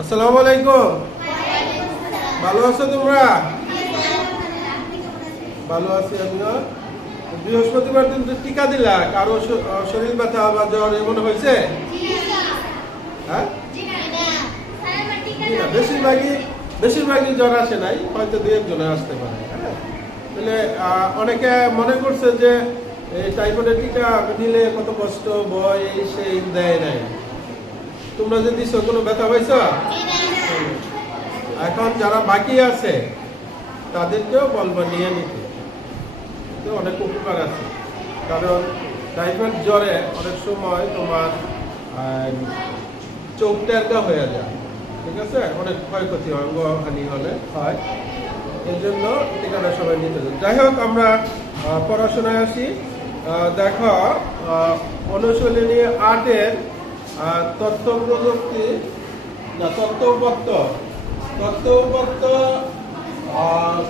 আসসালামু আলাইকুম। ভালো আছো তোমরা? ভালো আছি আমিও। বৃহস্পতিবার দিন তো টিকা দিলা, কারো শরীর ব্যথা বা জ্বর এমন হয়েছে? হ্যাঁ, বেশিরভাগই জ্বর আসে নাই, হয়তো দু একজনের আসতে পারে। হ্যাঁ, তাহলে অনেকে মনে করছে যে এই টাইফয়েডের টিকা নিলে কত কষ্ট, ভয় এই সেই দেয় নাই। তোমরা যে দিছো কোনো ব্যথা পাইছ? এখন যারা বাকি আছে তাদেরকেও বলবো নিয়ে নিতে, অনেক উপকার আছে। কারণ টাইফয়েড জ্বরে অনেক সময় তোমার চোখ টেরকা হয়ে যায়, ঠিক আছে, অনেক ক্ষয়ক্ষতি অঙ্গহানি হলে হয়। এর জন্য টিকাটা সবাই নিতে হবে। যাই হোক, আমরা পড়াশোনায় আসি। দেখো, অনুশীলনী 8-এর তথ্য প্রযুক্তি না তথ্য উপাত্ত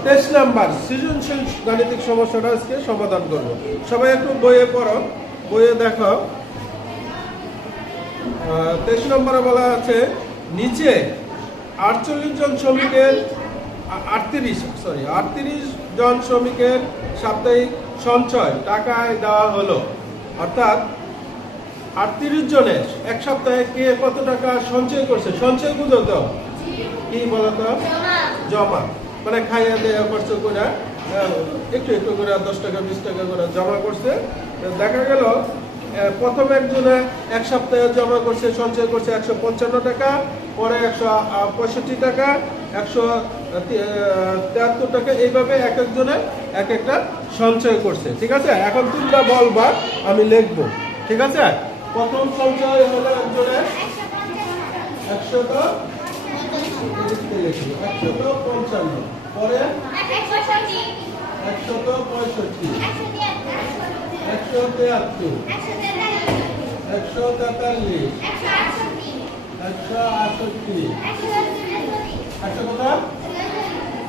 23 নাম্বার সৃজনশীল গাণিতিক সমস্যাটা আজকে সমাধান করব। সবাই একটু বইয়ে পড়ো, বইয়ে দেখো। 23 নম্বরে বলা আছে, নিচে 38 জন শ্রমিকের 38 জন শ্রমিকের সাপ্তাহিক সঞ্চয় টাকায় দেওয়া হলো। অর্থাৎ 38 জনের এক সপ্তাহে কে কত টাকা সঞ্চয় করছে? সঞ্চয় বুঝো তো কি বলতো? জমা, মানে খাইয়া দেওয়া খরচ করে একটু একটু করে 10 টাকা 20 টাকা করে জমা করছে। দেখা গেল প্রথম একজনে এক সপ্তাহে জমা করছে, সঞ্চয় করছে 155 টাকা, পরে 165 টাকা, 173 টাকা, এইভাবে এক একজনে এক একটা সঞ্চয় করছে। ঠিক আছে, এখন তোমরা বলবা, আমি লিখবো। ঠিক আছে, প্রথম সঞ্চয় হলো একজনের 155, পরে 165, 173, 143, 168,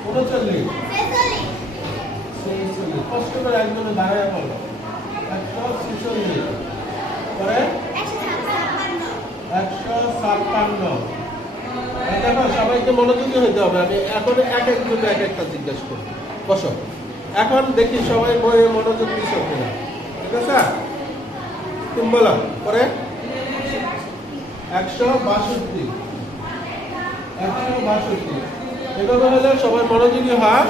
139, কষ্ট করে একজনে দাঁড়ায় পড়লো 146, পরে 156। দেখো, সবাইকে মনোযোগী হইতে হবে। আমি এখন এক একজনে এক একটা জিজ্ঞেস করবো। বসো, এখন দেখি সবাই বইয়ে মনোযোগ দিচ্ছ কিনা। ঠিক আছে, তুমি বলো। পরে 162, এভাবে হলে সবাই মনোযোগী হয়,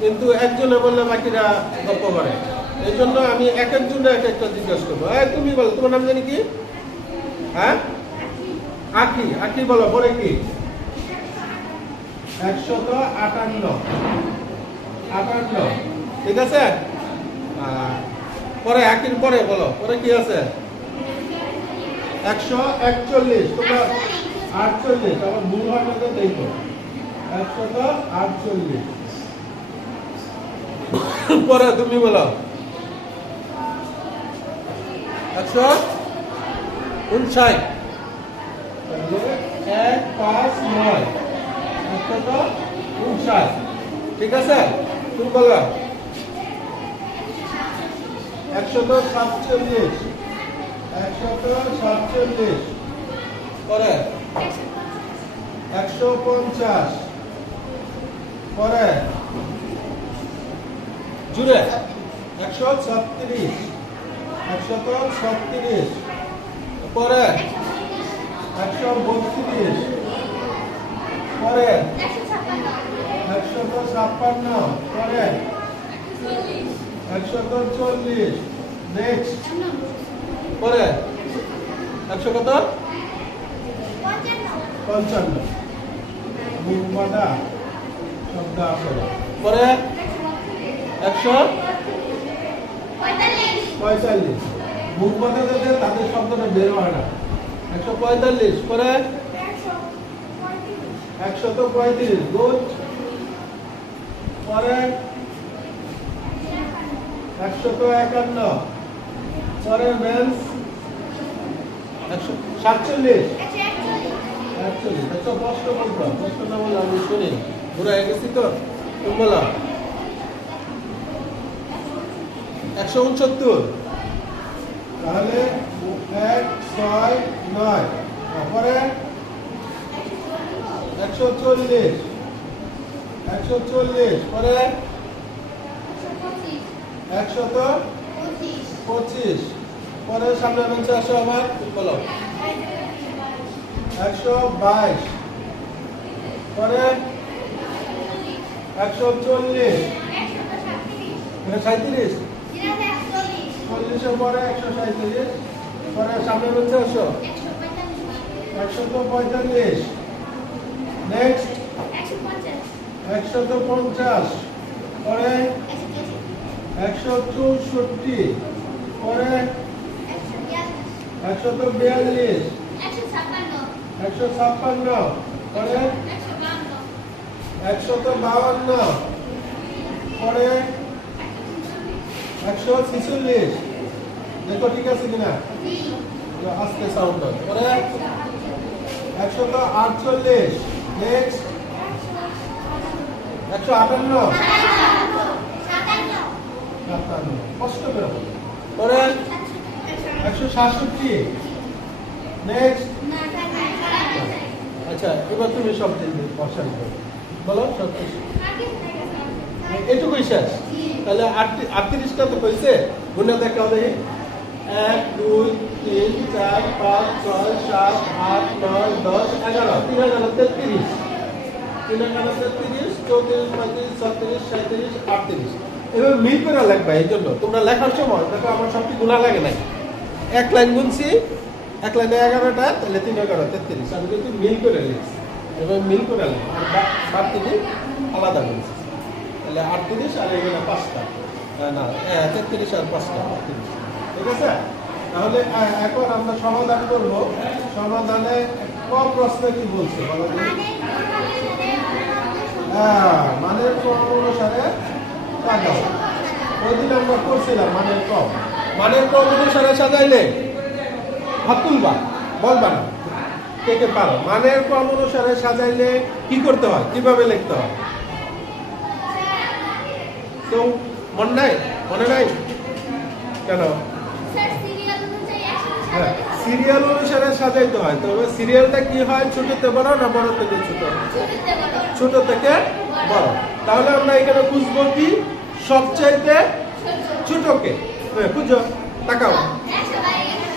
কিন্তু একজনে বললে বাকিরা গল্প করে। এই জন্য আমি এক একজনে এক একটা জিজ্ঞেস করবো। তুমি বলো, তোমার নাম জানি কি? হ্যাঁ, আখি বলো। পরে কি? 158। ঠিক আছে, পরে আখির পরে বলো, পরে কি আছে? 141। তোমরা 48, আমার ভুল হয় না তো দেখো। 148, পরে তুমি বলো 159। 159, 159। ঠিক আছে, তুমি বলো 147, 147, পরে 150, পরে জুড়ে 136, 136, পরে 132, পরে 156, পরে 140, নেক্সট, পরে 100 কত? 55। মুখবাদা শব্দ আসলে। পরে 145, মুখবাদা যাদের তাদের শব্দটা বের হয় না। 145, পরে 135, গুড। পরে 151, পরে মেন্স 147, 41। দেখো, প্রশ্ন বলতো, প্রশ্ন না বলে আমি শুনি, ঘুরে গেছি তো। তুমি বলো 169, তাহলে 1, 6, 9, তারপরে 140 140 পরে 125 পরে সামনে বেঞ্চে আসো আমার বলো 122 পরে 140 37 40 পরে 137 পরে সামনে বেঞ্চে আসো 145 নেক্সট 150 পরে 164 পরে 142 156 পরে 152 পরে 146 দেখো ঠিক আছে কিনা আস্তে সাউন্ড পরে 148 নেক্সট 158 কষ্ট করে পরে 167 নেক্সট আচ্ছা এবার তুমি সব বসাই বলো সব এটুকুই শেষ তাহলে 38টা তো কইছে গুণে দেখা দেখি 1 2 3 4 5 6 7 8 9 10 11 33 34 35 36 37 38 এভাবে মিল করে লাগবে এই জন্য তোমরা লেখার সময় দেখো আমার সবটি গুণা লাগে নাই এক লাইন গুনছি এক লাইনে 11টা তাহলে 3 11 33 আমি কিন্তু মিল করে লিখছি এভাবে মিল করে লাগবে আর বাকি আলাদা গুনছি তাহলে 38 আর এখানে 5টা না 33 আর 5টা 38 ঠিক আছে তাহলে এখন আমরা সমাধান করব সমাধানে কম প্রশ্ন কি বলছে বলো মানের ক্রম অনুসারে সাজাও ওই দিন আমরা করছিলাম মানের ক্রম অনুসারে সাজাইলে হাত তুলবা বলবা না কে কে পারো মানের ক্রম অনুসারে সাজাইলে কি করতে হয় কিভাবে লিখতে হয় তো মনে নাই কেন হ্যাঁ সিরিয়াল অনুসারে সাজাইতে হয় তবে সিরিয়ালটা কি হয় ছোটতে বড় না বড় থেকে ছোট ছোট থেকে বড় তাহলে আমরা এখানে খুঁজবো কি সবচাইতে ছোটকে হ্যাঁ খুঁজো তাকাও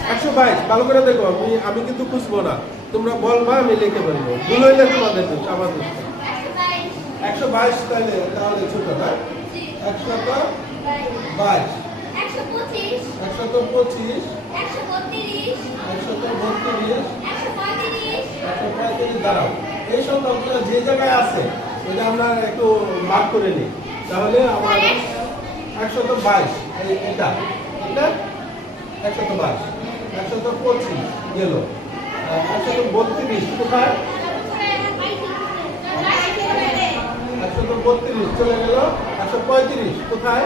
122 ভালো করে দেখো আমি কিন্তু খুঁজবো না তোমরা বলবা আমি লিখে বলবো ভুল হইলে তোমাদের দোষ আমার দোষ 122 তাহলে ছোট না 122 125 135 দাঁড়াও এই সংখ্যাগুলো যে জায়গায় আছে ওটা আমরা একটু মার্ক করে নিই তাহলে আমার 122 এটা 122 125 গেল 132 কোথায় 132 চলে গেল 135 কোথায়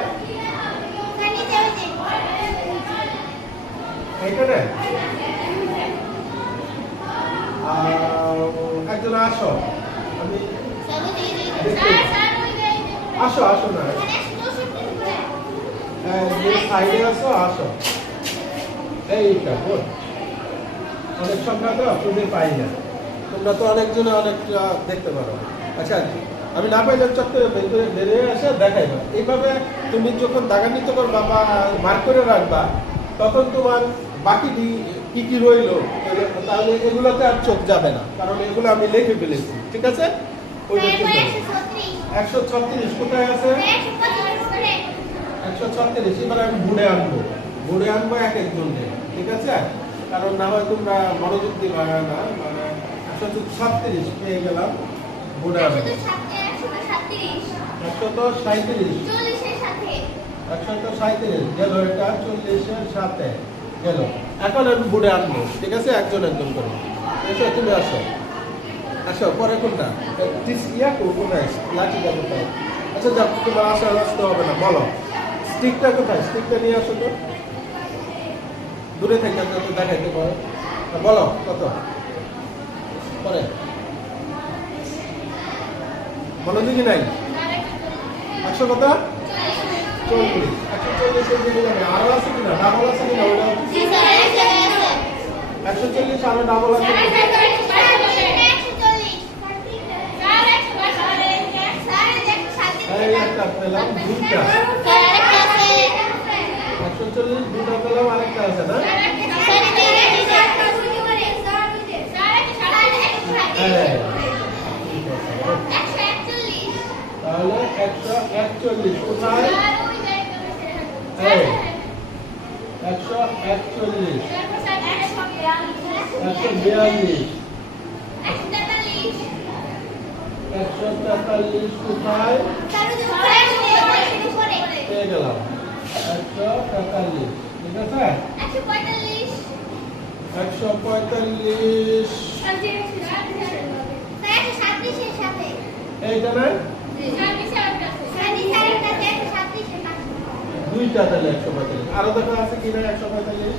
এইখানে একজন আসো আমি আসো না সাইডে আসো এইটা অনেক সংখ্যা তো তুমি পাই না তোমরা তো অনেকজনে অনেক দেখতে পারো আচ্ছা আমি না পাইলে চক্করে বেরিয়ে আসে দেখাইবা এইভাবে তুমি যখন দাগান্বিত করবা বা মার্ক করে রাখবা তখন তোমার বাকি কি কি রইলো তাহলে এগুলোতে আর চোখ যাবে না কারণ এগুলো আমি লিখে ফেলেছি ঠিক আছে 136 কোথায় আছে 136 এবার আমি বুড়ে আনবো এক একজনকে ঠিক আছে কারণ না হয় তোমরা মনোযোগ দিবা না মানে 136 পেয়ে গেলাম বুড়ে আনবো 137 গেল এটা 40-এর সাথে গেল এখন আমি বুড়ে আনবো ঠিক আছে একজন করে এসো তুমি আসো পরে কোনটা কোথায় লাঠি কোথায় আচ্ছা যাক তোমার আসতে হবে না বলো স্টিকটা কোথায় স্টিকটা নিয়ে আসো তো দূরে থেকে দেখাইতে পারো বলো কত পরে মনোযোগী নাই 100 কত 40 140 আরো আছে কিনা ডাবল আছে কিনা ওটা 140 আরো ডাবল আছে হ্যাঁ, তাহলে 141 কোথায়? এই 141 142 143 কোথায়? পেয়ে গেলাম 143, ঠিক আছে? 145 এইটা না দুইটা, তাহলে 145 আরো দেখা আছে কিনা? 145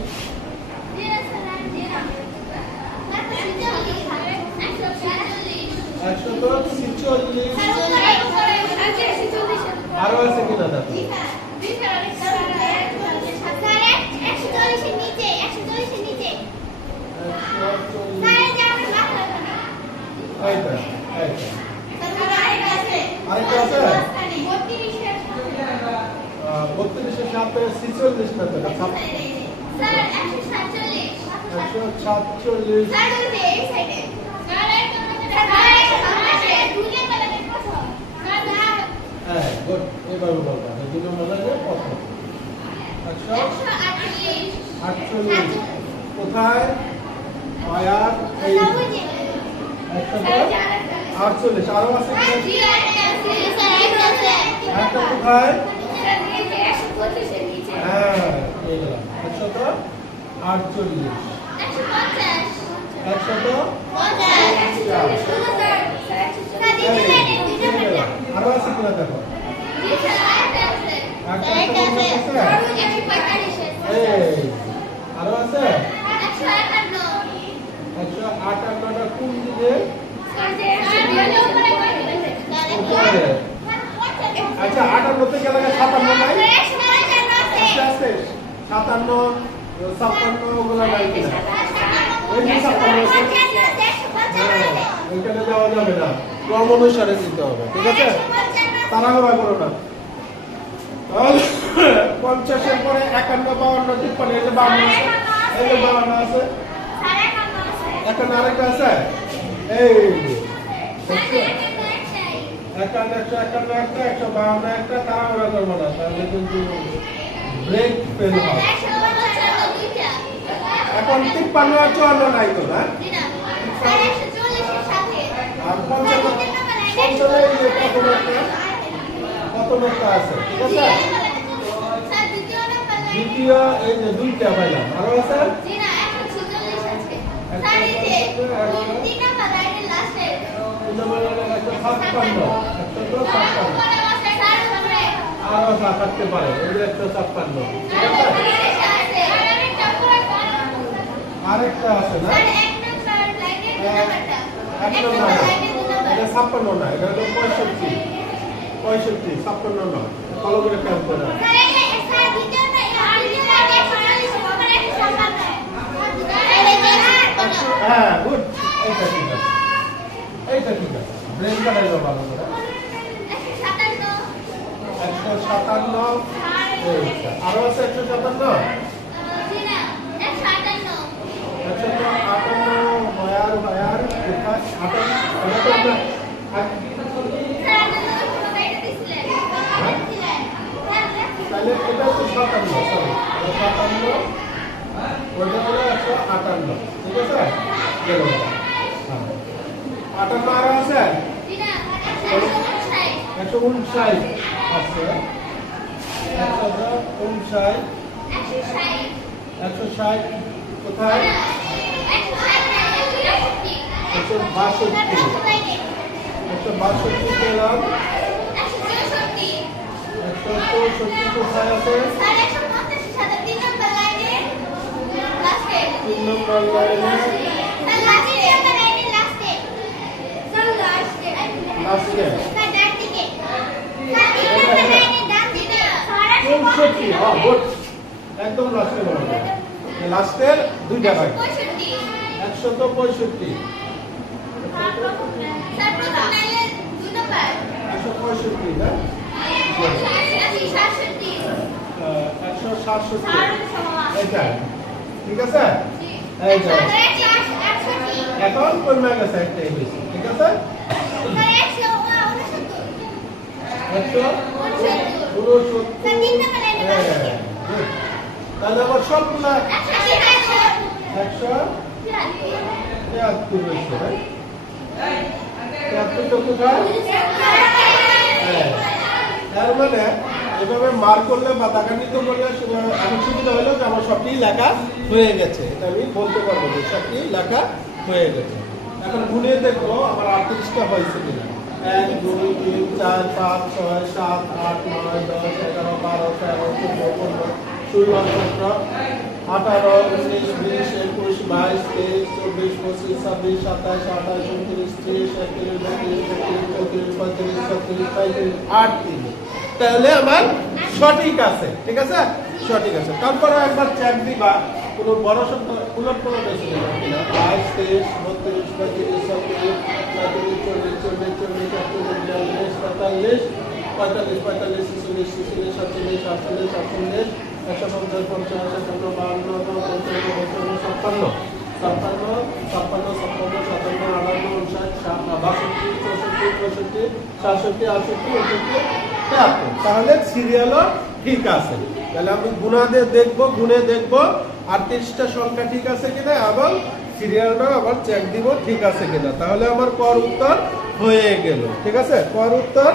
146 আরো আছে কিনা দেখো? এইটা এইটা আরেকটা আছে 32 এর সাথে 46 না তো 147 হ্যাঁ গুড, এভাবে বলবা দুই নম্বর লাগে প্রথম 148 কোথায়? আয়ার এই 148 আরো আছে কিনা? একটা কোথায়? হ্যাঁ পেয়ে গেলাম 148 আরো আছে কিনা দেখো? আরো আছে 158টা কোন দিকে? আচ্ছা 58 থেকে লাগে 57 নাই? আছে 57 56 ওগুলা নাই কিনা? ওই যে 57 ওইখানে যাওয়া যাবে না, ক্রম অনুসারে দিতে হবে, ঠিক আছে? তাড়াহুড়া করো না। 50 এর পরে 51 52 53 এই যে 52 আছে, এই যে 52 আছে, এখন আরেকটা আছে এই 51 একটা 152 একটা, তাড়াহুড়া করবো না তাহলে কিন্তু ব্রেক ফেল হবে। এখন 53 আর 54 নাই তো না? আর 55 প্রথম একটা আছে, ঠিক আছে? দ্বিতীয় এই যে দুইটা পাইলাম, আরো আছে আরো থাকতে পারে, এই যে 156, আরেকটা আছে না? 56 না, এটা হলো 65 56 না, ফলো করে কাজ করে। হ্যাঁ গুড, এইটা ঠিক আছে, এইটা ঠিক আছে, ব্রেন কাটাই যাবো ভালো করে। 157 আরো আছে 157 ভায়ার কোথায়? 58 তাহলে এটা হচ্ছে 57, সরি 57 ওইটা হলো 158, ঠিক আছে? গেল 58 আরো আছে 159 আছে 159 160 কোথায়? 162 পেলাম 164 কোথায় আছে? 3 নম্বর লাইনে লাস্টে 64, হ্যাঁ গুড, একদম লাস্টে বলবো, লাস্টের দুইটা ভাই 165 165 না 167 এটা ঠিক আছে? এই যে এখন কমে গেছে একটাই হয়েছে, ঠিক আছে? 169। তাহলে আবার সবগুলা 173 হয়েছে, রাইট? 73 টা কোথায়? তার মানে এভাবে মার করলে বা দাগান্বিত করলে আমার সুবিধা হলো যে আমার সবটি লেখা হয়ে গেছে, এটা আমি বলতে পারবো যে সবটি লেখা হয়ে গেছে। এখন গুনে দেখবো আমার 38টা হয়েছে কিনা। 1 2 3 4 5 6 7 8 9 10 11 12 13 14 15 16 17 18 19 20 21 22 23 24 25 26 27 28 29 30 31 32 33 34 35 36 38। তাহলে আমার সঠিক আছে, ঠিক আছে? সঠিক আছে। তারপরে একবার চেক দিবা কোনো বড় সংখ্যা উলট পালট হয়েছে কিনা। 22 23 32 35 36 37 40 40 40 41 42 43 45 46 46 47 48 48 150 50 55 52 53 54 55 56 57 তাহলে সিরিয়ালও ঠিক আছে। তাহলে আমি গুনে দেখবো 38টা সংখ্যা ঠিক আছে কিনা এবং সিরিয়ালটা আবার চেক দিব ঠিক আছে কিনা। তাহলে আমার কর উত্তর হয়ে গেল, ঠিক আছে? কর উত্তর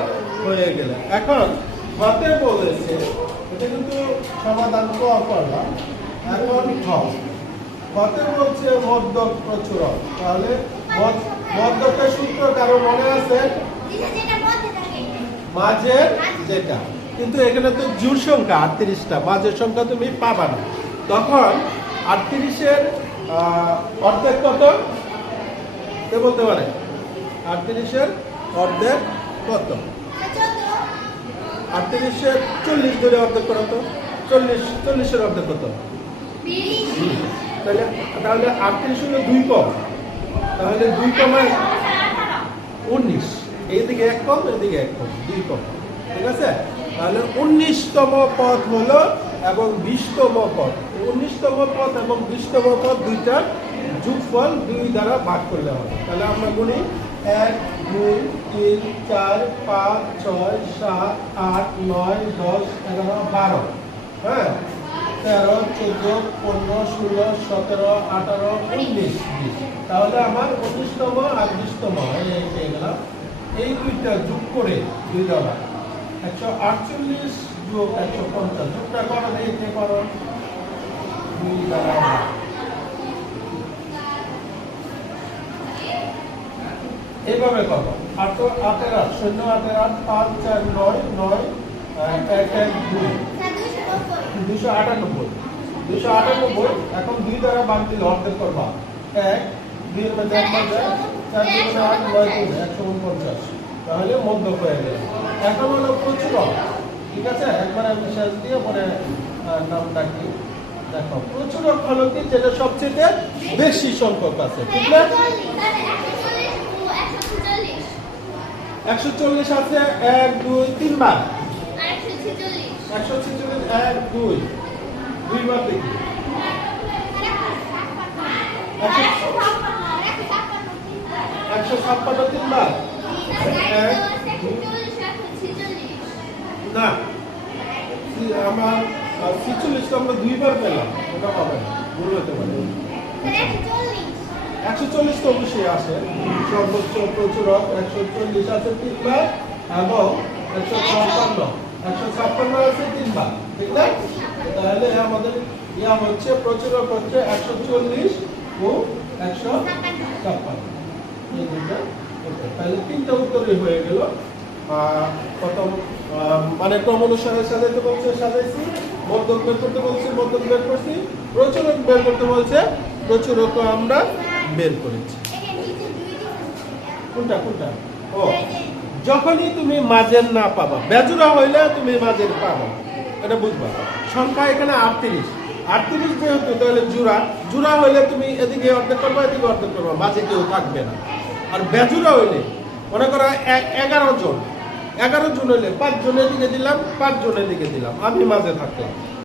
হয়ে গেল। এখন হতে বলেছে, এটা কিন্তু সমাধান করলাম। এখন হতে বলছে মধ্যক প্রচুরক। তাহলে মধ্যকের সূত্র কারো মনে আছে? মাঝের যেটা, কিন্তু এখানে তো জোড় সংখ্যা 38টা, মাঝের সংখ্যা তুমি পাবা না। তখন 38-এর অর্ধেক কত কে বলতে পারে? 38-এর অর্ধেক কত? 38-এর 40 ধরে অর্ধেক করো তো। 40-এর অর্ধেক কত? তাহলে 38 হলো 2 কম, তাহলে 2 কমে 19, এইদিকে 1 কম এদিকে 1 কম, 2 কম, ঠিক আছে? তাহলে 19তম পদ হলো এবং 20তম পদ। 19তম পদ এবং 20তম পদ দুইটার যোগফল 2 দ্বারা ভাগ করলে হবে। তাহলে আমরা গুনি 1 2 3 4 5 6 7 8 9 10 11 12, হ্যাঁ, 13 14 15 16 17 18 19 20। তাহলে আমার 19তম আর 20তম পেয়ে গেলাম। এই দুইটা যোগ করে 2 দ্বারা 148 যোগ 150 যোগটা করো, দেখে করো 2 দ্বারা এইভাবে করো। 8 8 8 0 8 8 5 4 9 9 1 1 2 298। 298 এখন 2 দ্বারা ভাগ দিলে অর্ধেক করবা। 1 2 এর মধ্যে 1 যায়, 4 2 8 9 3 149। তাহলে মধ্যক হয়ে গেল। এখন হলো প্রচুরক, ঠিক আছে? একবার আমি শেষ দিয়ে পরে নামটা কি দেখো। প্রচুরক হলো কি যেটা সবচেয়ে বেশি সংখ্যক আছে, ঠিক না? 140 আছে 1 2 3 বার। 146 1 2 2 বার দেখি। 156 3 বার। না, আমার 46 আমরা 2 বার পেলাম, ওটা হবে না, ভুল হতে পারে। 140 তো অবশ্যই আসে, সর্বোচ্চ প্রচুরক 140 আছে 3 বার এবং 156 আছে 3 বার, ঠিক না? তাহলে আমাদের হচ্ছে প্রচুরক হচ্ছে 140 ও 156। এই দুটো তাহলে 3টা উত্তরই হয়ে গেল। প্রথম মানে ক্রম অনুসারে সাজাইতে বলছে সাজাইছি, মধ্যক বের করতে বলছে মধ্যক বের করছি, প্রচুরক বের করতে বলছে প্রচুরক আমরা বের করেছি। কোনটা কোনটা? ও, যখনই তুমি মাঝের না পাবা, বেজোড়া হইলে তুমি মাঝের পাবা, এটা বুঝবা। সংখ্যা এখানে 38 যেহেতু, তাহলে জোড়া হইলে তুমি এদিকে অর্ধেক করবা এদিকে অর্ধেক করবা, মাঝে কেউ থাকবে না। আর বেজোড়া হইলে মনে করো 11 জন হইলে 5 জনের দিকে দিলাম 5 জনের দিকে দিলাম, আমি মাঝে থাকলাম।